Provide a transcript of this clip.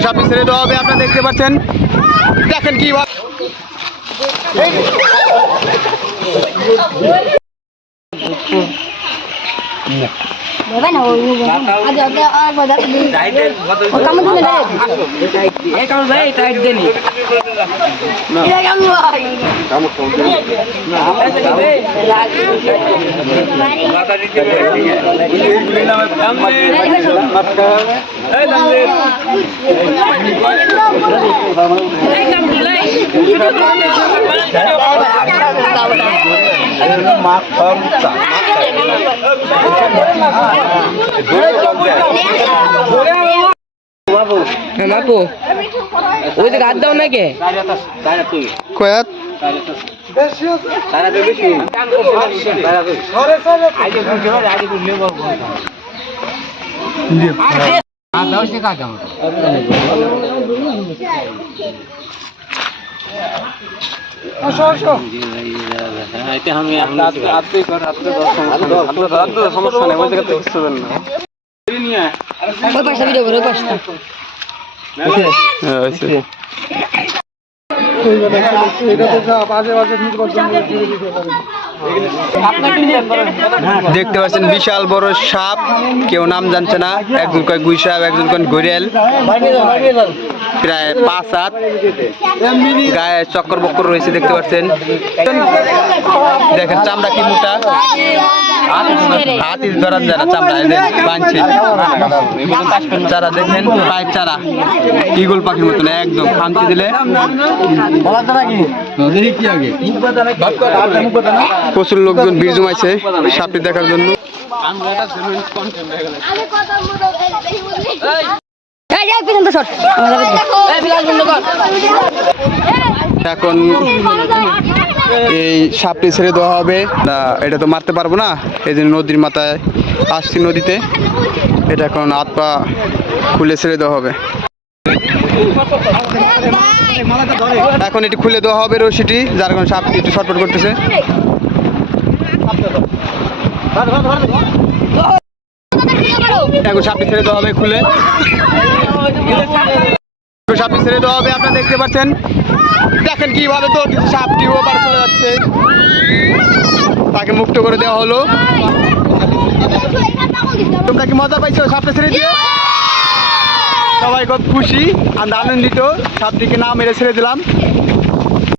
সাপটি ছেড়ে দেওয়া হবে। আপনারা দেখতে পাচ্ছেন, দেখেন কি বাপু ওই যে গাছ দাও নাকি কয়াত সমস্যা নেই, ওই জায়গাতে কিছু হবে না। ওই পাশে ভিডিও করে ওই পাশটা দেখতে পাচ্ছেন বিশাল বড় সাপ, কেউ নাম জানছে না। একজন কয় গুই সাপ, একজন কয় ঘুরিয়াল, প্রায় 5 হাত, গায়ে চক্কর বক্কর রয়েছে দেখতে পাচ্ছেন। দেখেন চামড়া কি মোটা, হাতি ধরান যারা চামড়া বাঁধছে চারা, দেখেন পায়ের চারা ইগল পাখির মতন একদম খামচি দিলে। প্রচুর লোকজন ভিড় জমাইছে সাপটি দেখার জন্য। এখন এই সাপটি ছেড়ে দেওয়া হবে। এটা তো মারতে পারবো না, এই জন্য নদীর মাথায় আসছি, নদীতে এটা এখন হাত পা খুলে ছেড়ে দেওয়া হবে। এখন এটি খুলে দেওয়া হবে রশিটি, যার কারণে সাপটি একটু ছটফট করতেছে। এখন সাপটি ছেড়ে দেওয়া হবে খুলে, সাপটি ছেড়ে দেওয়া হবে। আপনারা দেখতে পাচ্ছেন, দেখেন কিভাবে তো সাপটি ওপার চলে যাচ্ছে, তাকে মুক্ত করে দেওয়া হলো। তোমরা কি মজা পাইছো সাপটা ছেড়ে দিয়ে? সবাই খুব খুশি, আমরা আনন্দিত। সাপটিকে না মেরে ছেড়ে দিলাম।